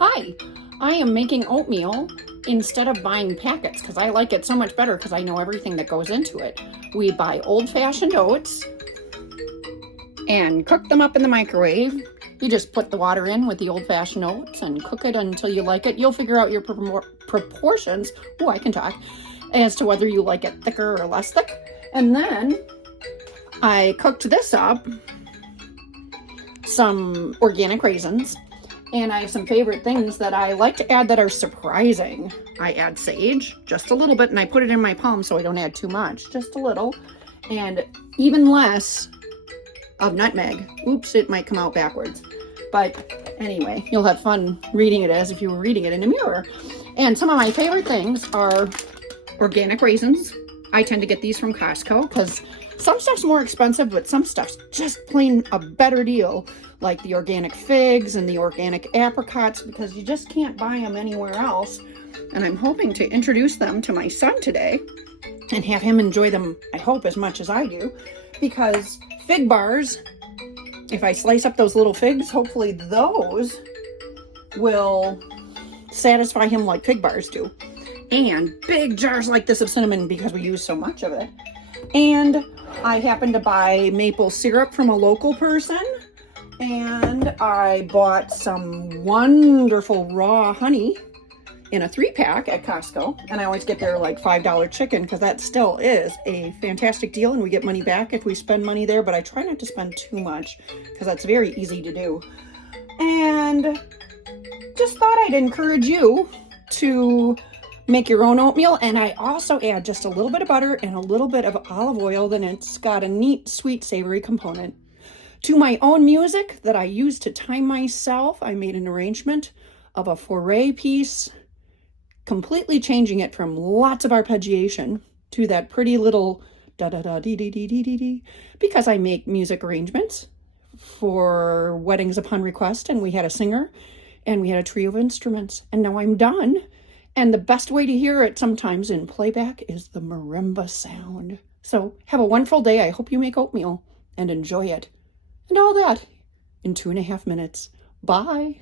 Hi, I am making oatmeal instead of buying packets because I like it so much better because I know everything that goes into it. We buy old-fashioned oats and cook them up in the microwave. You just put the water in with the old-fashioned oats and cook it until you like it. You'll figure out your proportions, oh, I can talk, as to whether you like it thicker or less thick. And then I cooked this up, some organic raisins, and I have some favorite things that I like to add that are surprising. I add sage, just a little bit, and I put it in my palm so I don't add too much, just a little, and even less of nutmeg. Oops, it might come out backwards. But anyway, you'll have fun reading it as if you were reading it in a mirror. And some of my favorite things are organic raisins. I tend to get these from Costco because some stuff's more expensive, but some stuff's just plain a better deal, like the organic figs and the organic apricots, because you just can't buy them anywhere else. And I'm hoping to introduce them to my son today and have him enjoy them, I hope, as much as I do, because fig bars, if I slice up those little figs, hopefully those will satisfy him like fig bars do. And big jars like this of cinnamon because we use so much of it. And I happened to buy maple syrup from a local person, and I bought some wonderful raw honey in a 3-pack at Costco, and I always get their like $5 chicken because that still is a fantastic deal, and we get money back if we spend money there, but I try not to spend too much because that's very easy to do. And just thought I'd encourage you to make your own oatmeal, and I also add just a little bit of butter and a little bit of olive oil, then it's got a neat, sweet, savory component. To my own music that I use to time myself, I made an arrangement of a foray piece, completely changing it from lots of arpeggiation to that pretty little da-da-da-dee-dee-dee-dee-dee, because I make music arrangements for weddings upon request, and we had a singer, and we had a trio of instruments, and now I'm done. And the best way to hear it sometimes in playback is the marimba sound. So have a wonderful day. I hope you make oatmeal and enjoy it. And all that in 2.5 minutes. Bye.